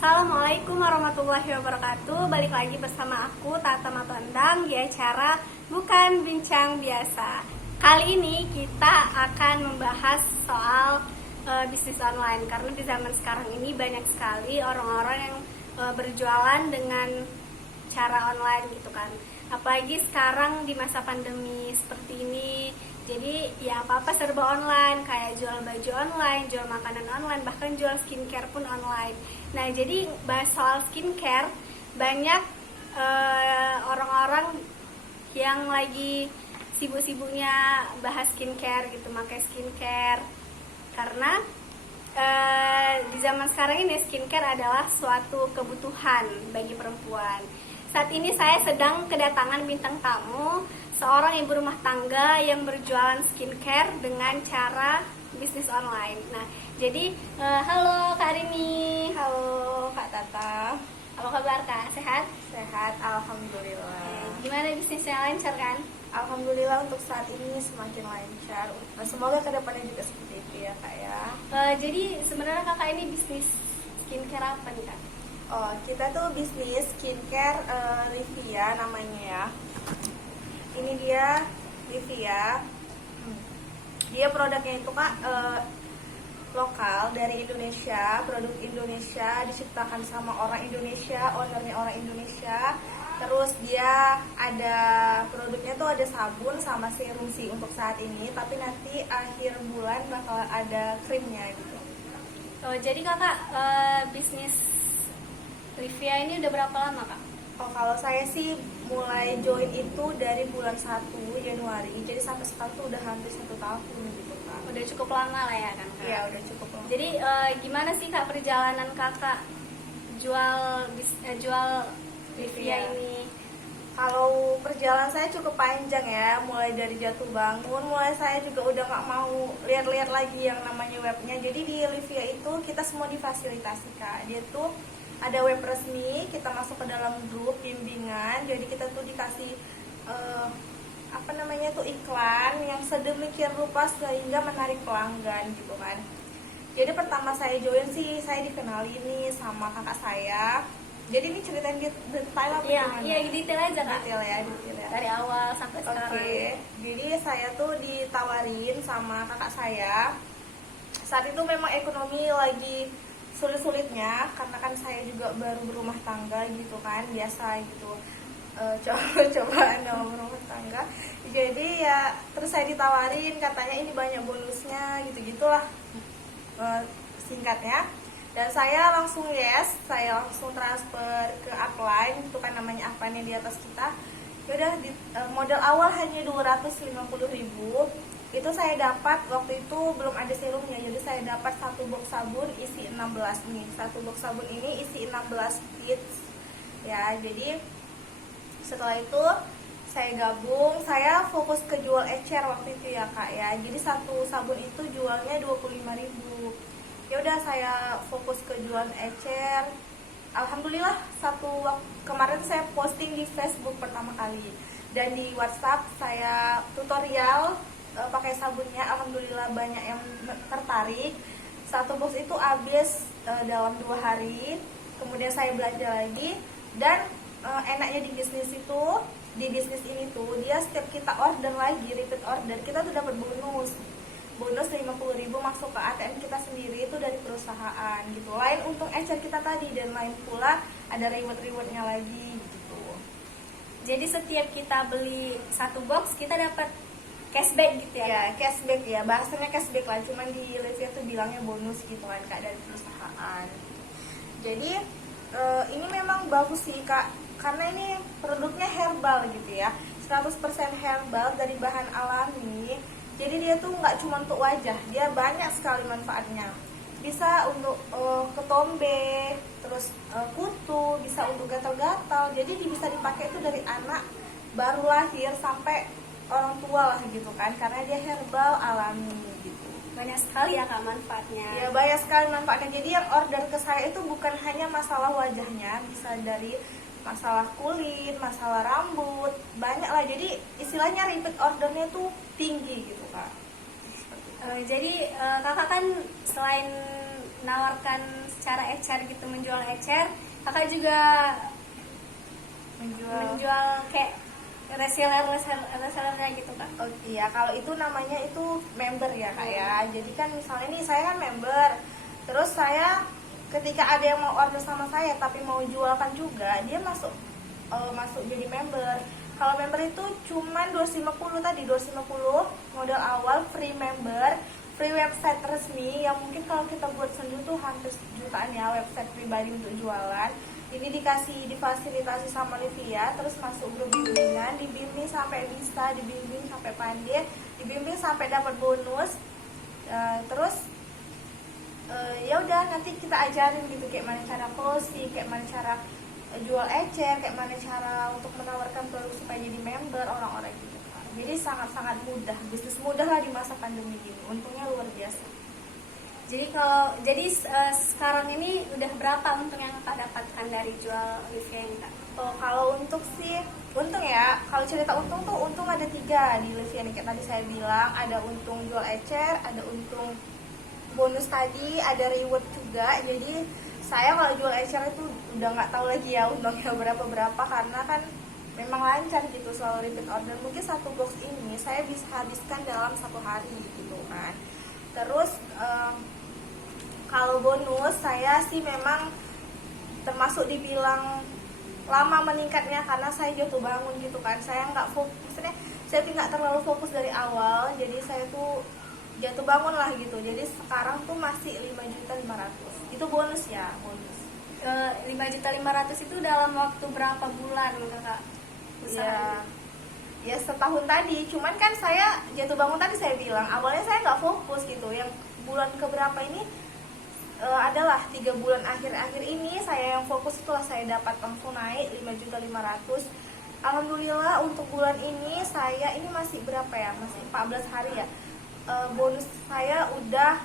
Assalamualaikum warahmatullahi wabarakatuh. Balik lagi bersama aku Tata Matondang di acara Bukan Bincang Biasa. Kali ini kita akan membahas soal bisnis online. Karena di zaman sekarang ini banyak sekali orang-orang yang berjualan dengan cara online gitu kan. Apalagi sekarang di masa pandemi seperti ini. Jadi ya apa-apa serba online, kayak jual baju online, jual makanan online, bahkan jual skincare pun online. Nah, jadi bahas soal skincare, banyak orang-orang yang lagi sibuk-sibuknya bahas skincare gitu, pakai skincare. Karena di zaman sekarang ini skincare adalah suatu kebutuhan bagi perempuan. Saat ini saya sedang kedatangan bintang tamu, seorang ibu rumah tangga yang berjualan skincare dengan cara bisnis online. Nah, jadi halo Kak Rini, halo Kak Tata. Apa kabar Kak? Sehat? Sehat, alhamdulillah. Gimana bisnisnya, lancar kan? Alhamdulillah untuk saat ini semakin lancar. Semoga kedepannya juga seperti itu ya Kak ya. Jadi sebenarnya Kakak ini bisnis skincare apa nih Kak? Oh, kita tuh bisnis skincare Livia namanya ya. Ini dia Livia. Dia produknya itu Kak lokal dari Indonesia, produk Indonesia, diciptakan sama orang Indonesia, ownernya orang Indonesia. Terus dia ada produknya tuh ada sabun sama serum sih untuk saat ini, tapi nanti akhir bulan bakal ada krimnya gitu. Oh, jadi Kakak bisnis Livia ini udah berapa lama Kak? Oh, kalau saya sih mulai join itu dari bulan 1 Januari, jadi sampai sekarang tuh udah hampir 1 tahun gitu Kak. Udah cukup lama lah ya kan Kak? Iya, udah cukup lama. Jadi gimana sih Kak perjalanan Kakak jual Livia ini? Kalau perjalanan saya cukup panjang ya, mulai dari jatuh bangun, mulai saya juga udah gak mau lihat-lihat lagi yang namanya webnya. Jadi di Livia itu kita semua difasilitasi Kak. Dia tuh ada web resmi, kita masuk ke dalam grup bimbingan, jadi kita tuh dikasih iklan yang sedemikian rupa sehingga menarik pelanggan gitu kan. Jadi pertama saya join sih, saya dikenali nih sama kakak saya. Jadi ini ceritain detail apa gimana? Iya, detail aja Kak. Detail ya. Dari awal sampai sekarang. Oke. Jadi saya tuh ditawarin sama kakak saya. Saat itu memang ekonomi lagi sulit-sulitnya, karena kan saya juga baru berumah tangga gitu kan, biasa gitu coba-cobaan dalam berumah tangga. Jadi ya terus saya ditawarin, katanya ini banyak bonusnya gitu-gitulah singkatnya. Dan saya langsung yes, saya langsung transfer ke upline, itu kan namanya upline di atas kita. Yaudah modal awal hanya 250.000. Itu saya dapat waktu itu belum ada serumnya, jadi saya dapat 1 box sabun isi 16 nih. 1 box sabun ini isi 16 pits ya. Jadi setelah itu saya gabung, saya fokus ke jual ecer waktu itu ya Kak ya. Jadi 1 sabun itu jualnya 25.000. Ya udah saya fokus ke jualan ecer. Alhamdulillah kemarin saya posting di Facebook pertama kali, dan di WhatsApp saya tutorial pakai sabunnya. Alhamdulillah banyak yang tertarik. 1 box itu habis dalam 2 hari. Kemudian saya belanja lagi. Dan enaknya di bisnis ini tuh dia setiap kita order lagi, repeat order, kita tuh dapat bonus 50.000 masuk ke ATM kita sendiri, itu dari perusahaan gitu. Lain untung ecer kita tadi, dan lain pula ada rewardnya lagi gitu. Jadi setiap kita beli 1 box kita dapat cashback gitu ya? Ya, cashback ya, bahasanya cashback lah, cuman di Livia tuh bilangnya bonus gitu kan Kak, dari perusahaan. Jadi ini memang bagus sih Kak, karena ini produknya herbal gitu ya, 100% herbal dari bahan alami. Jadi dia tuh nggak cuma untuk wajah, dia banyak sekali manfaatnya. Bisa untuk ketombe, terus kutu, bisa untuk gatal-gatal. Jadi bisa dipakai itu dari anak baru lahir sampai orang tua lah gitu kan, karena dia herbal alami gitu. Banyak sekali ya Kak manfaatnya. Ya banyak sekali manfaatnya. Jadi yang order ke saya itu bukan hanya masalah wajahnya, bisa dari masalah kulit, masalah rambut, banyak lah. Jadi istilahnya repeat ordernya tuh tinggi gitu Kak. Jadi kakak kan selain menawarkan secara ecer gitu, menjual ecer. Kakak juga menjual kayak reseller kayak gitu kan? Oh iya, kalau itu namanya itu member ya kak ya. Jadi kan misalnya nih saya kan member, terus saya ketika ada yang mau order sama saya tapi mau jualkan juga, dia masuk jadi member. Kalau member itu cuman 250 tadi, 250 modal awal, free member, free website resmi yang mungkin kalau kita buat sendiri tuh hampir jutaan ya, website pribadi untuk jualan. Ini dikasih difasilitasi sama Livia, terus masuk grup bimbingan, dibimbing sampai bisa, dibimbing sampai pandai, dibimbing sampai dapat bonus. Terus ya udah nanti kita ajarin gitu kayak mana cara closing, kayak mana cara jual ecer, kayak mana cara untuk menawarkan produk supaya jadi member orang-orang gitu. Jadi sangat-sangat mudah, bisnis mudah lah di masa pandemi gini. Untungnya luar biasa. Jadi sekarang ini udah berapa untung yang Kak dapatkan dari jual Livia ini Kak? Oh, kalau untuk sih untung ya, kalau cerita untung tuh untung ada 3 di Livia nih, kayak tadi saya bilang, ada untung jual ecer, ada untung bonus tadi, ada reward juga. Jadi saya kalau jual ecer itu udah nggak tahu lagi ya untungnya berapa karena kan memang lancar gitu, selalu repeat order. Mungkin 1 box ini saya bisa habiskan dalam 1 hari gitu kan. Terus kalau bonus saya sih memang termasuk dibilang lama meningkatnya karena saya jatuh bangun gitu kan. Saya nggak fokus, maksudnya saya nggak terlalu fokus dari awal, jadi saya tuh jatuh bangun lah gitu. Jadi sekarang tuh masih 5.500.000. Itu bonus ya, bonus. 5.500.000 itu dalam waktu berapa bulan Kak? Ya setahun tadi. Cuman kan saya jatuh bangun tadi saya bilang awalnya saya nggak fokus gitu. Yang bulan keberapa ini adalah 3 bulan akhir-akhir ini saya yang fokus, setelah saya dapat langsung naik 5.500.000. Alhamdulillah untuk bulan ini saya ini masih berapa ya, masih 14 hari ya, bonus saya udah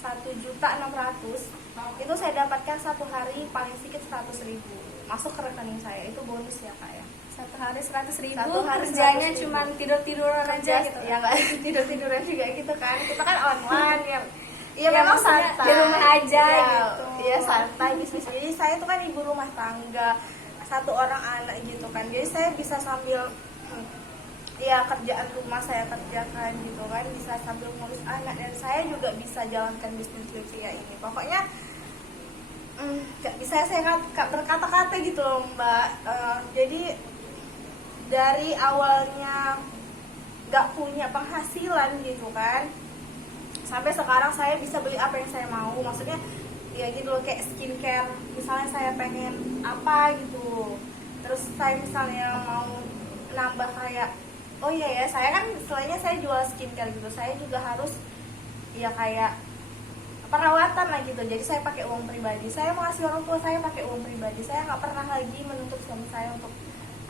1.600.000. Itu saya dapatkan 1 hari paling sedikit 100.000 masuk ke rekening saya. Itu bonus ya kak ya. 1 hari 100.000, kerjanya kerjanya cuma tidur-tiduran aja gitu ya, nggak tidur-tiduran juga gitu kan, kita kan online ya. Iya ya, memang santai di rumah aja ya, gitu. Iya santai bisnis. Jadi saya tuh kan ibu rumah tangga, 1 orang anak gitu kan. Jadi saya bisa sambil ya kerjaan rumah saya kerjakan gitu kan, bisa sambil ngurus anak, dan saya juga bisa jalankan bisnis Livia ini. Pokoknya nggak bisa saya berkata-kata gitu loh mbak. Jadi dari awalnya nggak punya penghasilan gitu kan, sampai sekarang saya bisa beli apa yang saya mau. Maksudnya ya gitu loh, kayak skincare misalnya saya pengen apa gitu, terus saya misalnya mau nambah kayak oh iya ya, saya kan selainnya saya jual skincare gitu, saya juga harus ya kayak perawatan lah gitu. Jadi saya pakai uang pribadi, saya mau ngasih orang tua saya pakai uang pribadi. Saya nggak pernah lagi menuntut suami saya untuk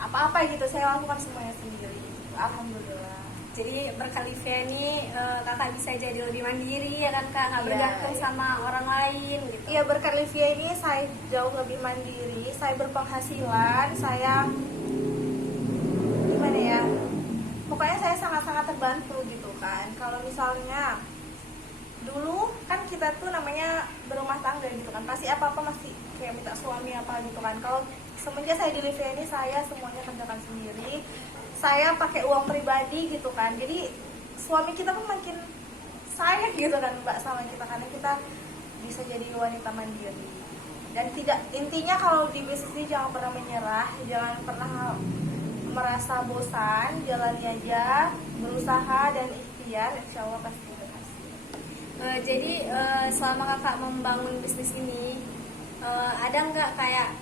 apa-apa gitu, saya lakukan semuanya sendiri gitu. Alhamdulillah. Jadi berkat Livia ini kakak bisa jadi lebih mandiri ya kan kak, nggak bergantung sama orang lain gitu. Iya, berkat Livia ini saya jauh lebih mandiri, saya berpenghasilan, saya gimana ya, pokoknya saya sangat-sangat terbantu gitu kan. Kalau misalnya dulu kan kita tuh namanya berumah tangga gitu kan, pasti apa-apa masih kayak minta suami apa gitu kan. Kalau semenjak saya di Livia ini saya semuanya kerjakan sendiri, saya pakai uang pribadi gitu kan. Jadi suami kita pun makin sayang gitu kan mbak sama kita, karena kita bisa jadi wanita mandiri. Dan tidak, intinya kalau di bisnis ini jangan pernah menyerah, jangan pernah merasa bosan, jalani aja, berusaha dan ikhtiar, insya Allah pasti berhasil. Jadi selama kakak membangun bisnis ini ada nggak kayak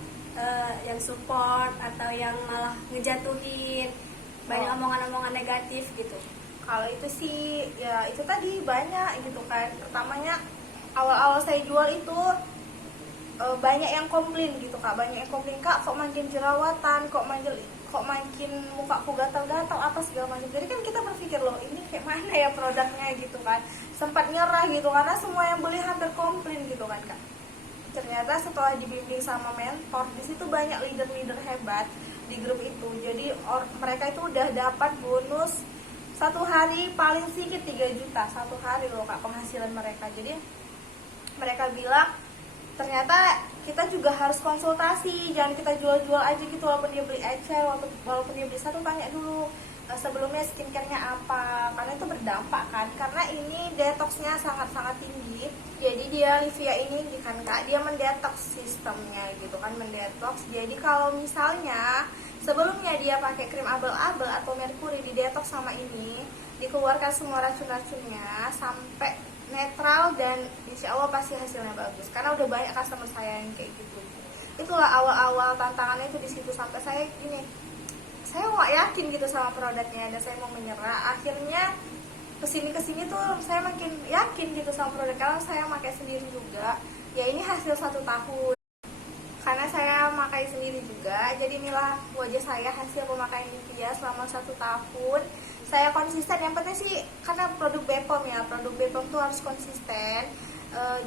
yang support atau yang malah ngejatuhin, banyak omongan-omongan negatif gitu? Kalau itu sih ya itu tadi banyak gitu kan. Pertamanya awal-awal saya jual itu banyak yang komplain gitu kak, banyak yang komplain, kak kok makin jerawatan, kok makin mukaku gatal-gatal apa segala macam. Jadi kan kita berpikir loh ini kayak mana ya produknya gitu kan, sempat nyerah gitu karena semua yang beli hampir komplain gitu kan kak. Ternyata setelah dibimbing sama mentor, di situ banyak leader-leader hebat di grup itu. Jadi mereka itu udah dapat bonus 1 hari paling sedikit 3 juta 1 hari loh kak penghasilan mereka. Jadi mereka bilang ternyata kita juga harus konsultasi, jangan kita jual-jual aja gitu. Walaupun dia beli ecer, walaupun dia beli satu, tanya dulu sebelumnya skincare-nya apa, karena itu berdampak kan, karena ini detoxnya sangat-sangat tinggi. Jadi dia Livia ini kan Kak, dia mendetox sistemnya gitu kan, mendetox. Jadi kalau misalnya sebelumnya dia pakai krim abel-abel atau merkuri, di detox sama ini, dikeluarkan semua racun-racunnya sampai netral, dan insya Allah pasti hasilnya bagus, karena udah banyak customer saya yang kayak gitu. Itulah awal-awal tantangannya itu di situ, sampai saya gini, saya nggak yakin gitu sama produknya dan saya mau menyerah. Akhirnya kesini tuh saya makin yakin gitu sama produk, karena saya pakai sendiri juga. Ya ini hasil 1 tahun karena saya pakai sendiri juga. Jadi inilah wajah saya hasil pemakaian Livia selama 1 tahun. Saya konsisten, yang penting sih karena produk Bepom ya, produk Bepom tuh harus konsisten,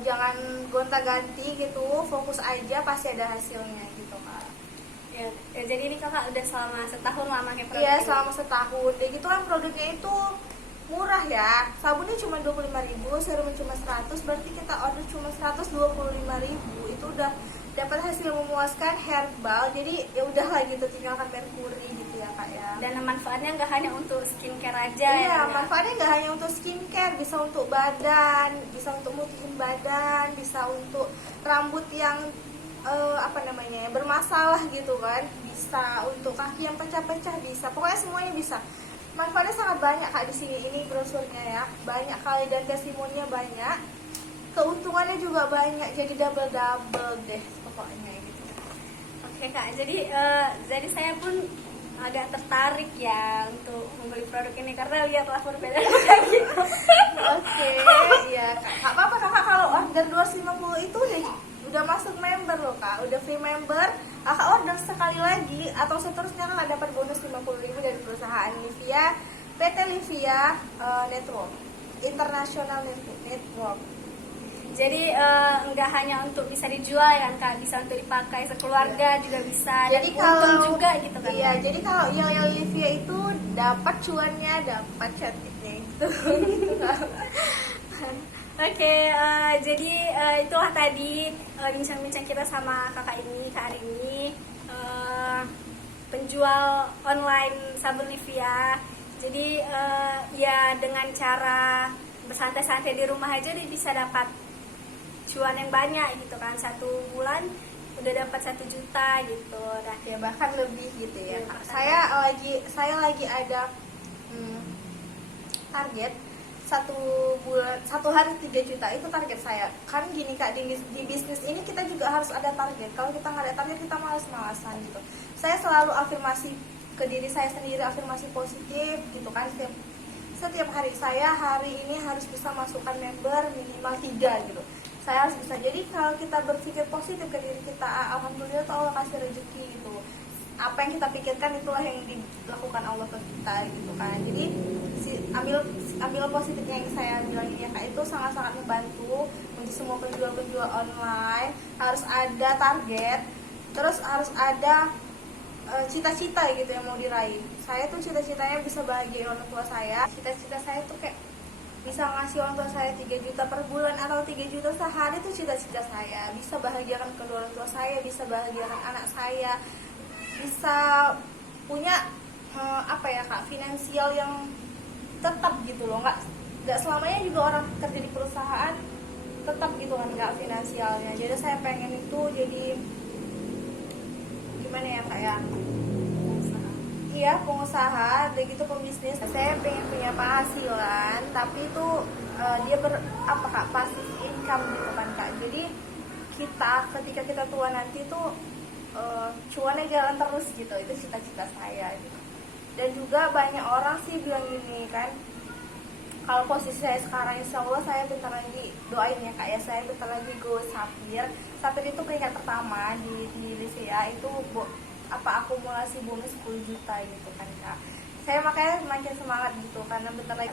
jangan gonta-ganti gitu, fokus aja pasti ada hasilnya gitu Kak. Ya, jadi ini kakak udah selama setahun lah pakai produk Iya, ini? selama setahun. Dan gitu kan produknya itu murah ya. Sabunnya cuma 25.000, serumnya cuma 100, berarti kita order cuma 125.000. Itu udah dapat hasil memuaskan, herbal. Jadi ya udahlah gitu, tinggalkan merkuri gitu ya Kak ya. Dan manfaatnya nggak hanya untuk skincare aja Iya, ya? manfaatnya nggak hanya untuk skincare, bisa untuk badan, bisa untuk mutihin badan, bisa untuk rambut yang bermasalah gitu kan, bisa untuk kaki yang pecah-pecah, bisa, pokoknya semuanya bisa. Manfaatnya sangat banyak Kak di sini. Ini brosurnya ya, banyak kali, dan testimoninya banyak, keuntungannya juga banyak, jadi double deh pokoknya gitu. Oke Kak, jadi saya pun agak tertarik ya untuk membeli produk ini karena lihatlah perbedaannya kayak gitu. Oke, iya Kak, apa-apa Kakak, kalau order 250 itu udah masuk member loh Kak, udah free member. Kakak order sekali lagi atau seterusnya Kakak dapat bonus 50.000 dari perusahaan Livia, PT Livia Network, International Network. Jadi nggak hanya untuk bisa dijual ya kan Kak, bisa untuk dipakai sekeluarga juga bisa. Jadi dan untung kalau juga gitu kan. iya, jadi kalau Yel Livia itu dapat cuannya, dapat cantiknya itu. Oke, jadi itulah tadi bincang-bincang kita sama kakak ini, Kak Arini, penjual online sabun Livia. Jadi ya dengan cara bersantai-santai di rumah aja udah bisa dapat cuan yang banyak gitu kan, 1 bulan udah dapat 1 juta gitu. Nah, Ya bahkan lebih gitu ya Iya, Kak. bahkan Saya lagi ada target 1 bulan, 1 hari 3 juta, itu target saya. Kan gini Kak, di bisnis ini kita juga harus ada target. Kalau kita nggak ada target, kita malas-malasan gitu. Saya selalu afirmasi ke diri saya sendiri, afirmasi positif gitu kan, setiap hari saya hari ini harus bisa masukkan member minimal 3 gitu. Saya harus bisa. Jadi kalau kita berpikir positif ke diri kita, alhamdulillah tuh Allah kasih rezeki gitu. Apa yang kita pikirkan itulah yang dilakukan Allah ke kita gitu kan. Jadi ambil positifnya yang saya bilang ini ya Kak, itu sangat-sangat membantu untuk semua penjual-penjual online. Harus ada target, terus harus ada cita-cita gitu yang mau diraih. Saya tuh cita-citanya bisa bahagia orang tua saya. Cita-cita saya tuh kayak bisa ngasih orang tua saya 3 juta per bulan atau 3 juta sehari, itu cita-cita saya. Bisa bahagiakan kedua orang tua saya, bisa bahagiakan anak saya, bisa punya Kak, finansial yang tetap gitu loh. Nggak selamanya juga orang kerja di perusahaan tetap gitu kan, nggak finansialnya. Jadi saya pengen itu jadi gimana ya Kak ya, iya pengusaha, dan gitu pembisnis. Saya pengen punya penghasilan, tapi itu dia Kak, passive income gitu kan Kak. Jadi ketika kita tua nanti tuh cuannya jalan terus gitu. Itu cita-cita saya gitu. Dan juga banyak orang sih bilang gini kan, kalau posisi saya sekarang, insya Allah saya bentar lagi, doain ya Kak ya, saya bentar lagi go Sapphire. Sapphire itu peringkat pertama di Livia, itu akumulasi bonus 10 juta gitu kan Kak. Saya makanya semakin semangat gitu, karena bentar lagi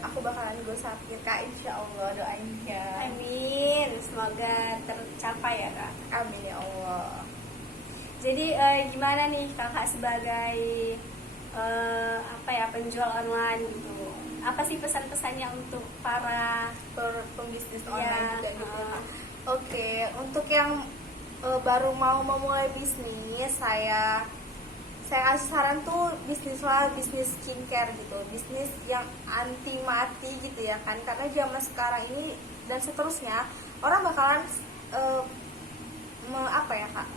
aku bakalan go Sapphire Kak, insya Allah, doain ya. amin, semoga tercapai ya Kak. Amin ya Allah. Jadi gimana nih kakak sebagai penjual online gitu? Apa sih pesan-pesannya untuk para Pembisnis ya, online juga gitu ya Kak. Oke, untuk yang baru mau memulai bisnis, saya kasih saran tuh bisnislah bisnis skincare gitu, bisnis yang anti mati gitu ya kan, karena zaman sekarang ini dan seterusnya orang bakalan apa ya kak,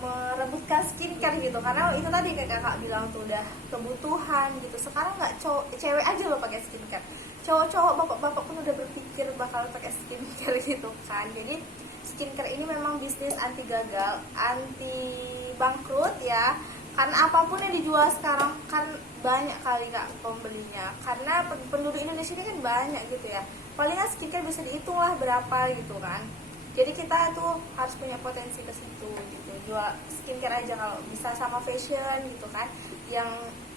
merebutkan skincare gitu, karena itu tadi kayak kakak bilang tuh udah kebutuhan gitu. Sekarang nggak cewek aja loh pakai skincare, cowok-cowok bapak-bapak pun udah berpikir bakal pakai skincare gitu kan. Jadi skincare ini memang bisnis anti gagal, anti bangkrut ya, karena apapun yang dijual sekarang kan banyak kali kak pembelinya, karena penduduk Indonesia ini kan banyak gitu ya, palingan skincare bisa dihitung lah berapa gitu kan. Jadi kita tuh harus punya potensi ke situ gitu, jual skincare aja kalau bisa, sama fashion gitu kan, yang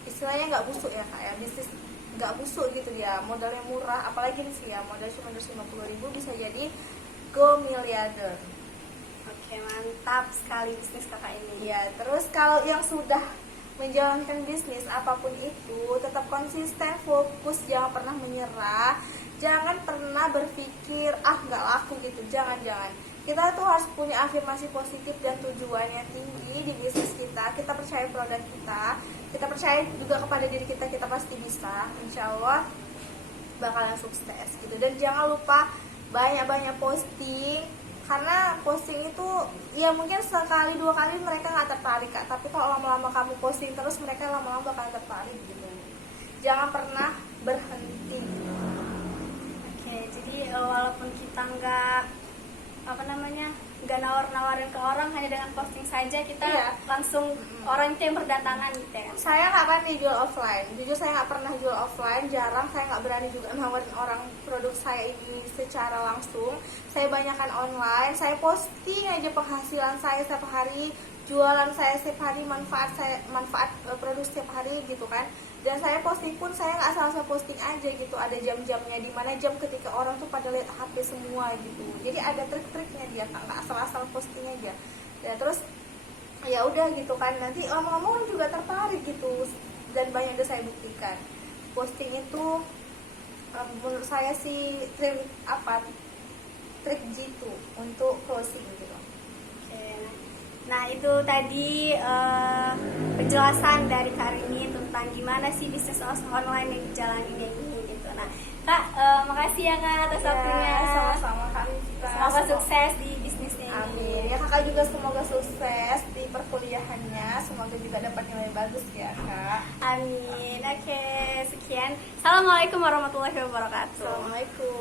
istilahnya nggak busuk ya kak ya, bisnis nggak busuk gitu dia, modalnya murah, apalagi sih ya modal cuma 250.000 bisa jadi go miliarder. Oke, mantap sekali bisnis kakak ini. Ya, terus kalau yang sudah menjalankan bisnis apapun itu, tetap konsisten, fokus, jangan pernah menyerah, jangan pernah berpikir nggak laku gitu, jangan. Kita tuh harus punya afirmasi positif dan tujuan yang tinggi di bisnis kita. Kita percaya produk kita percaya juga kepada diri kita pasti bisa, insya Allah bakalan sukses gitu. Dan jangan lupa banyak-banyak posting, karena posting itu ya mungkin sekali dua kali mereka nggak tertarik kak, tapi kalau lama-lama kamu posting terus, mereka lama-lama bakal tertarik gitu. Jangan pernah berhenti. Oke, jadi walaupun kita nggak nggak nawar-nawarin ke orang, hanya dengan posting saja kita Iya. langsung orang itu yang berdatangan gitu ya. Saya nggak akan dijual offline, jujur saya nggak pernah jual offline, jarang. Saya nggak berani juga nawarin orang produk saya ini secara langsung. Saya banyakkan online, saya posting aja penghasilan saya setiap hari, jualan saya setiap hari, manfaat produk setiap hari gitu kan. Dan saya posting pun saya nggak asal-asal posting aja gitu, ada jam-jamnya, di mana jam ketika orang tuh pada lihat HP semua gitu. Jadi ada trik-triknya dia, nggak asal-asal posting aja. Ya terus ya udah gitu kan, nanti ngomong-ngomong juga tertarik gitu. Dan banyak udah saya buktikan, posting itu menurut saya sih trik jitu untuk closing gitu. Oke. Nah itu tadi penjelasan dari Kak Rini tentang gimana sih bisnis online yang dijalanin ini gitu. Nah Kak, makasih ya Kak atas waktunya. Sama-sama kami. Semoga sukses di bisnisnya ini. Amin. Ya kakak juga semoga sukses di perkuliahannya, semoga juga dapat nilai bagus ya kak. Amin. Oke, sekian. Assalamualaikum warahmatullahi wabarakatuh. Assalamualaikum.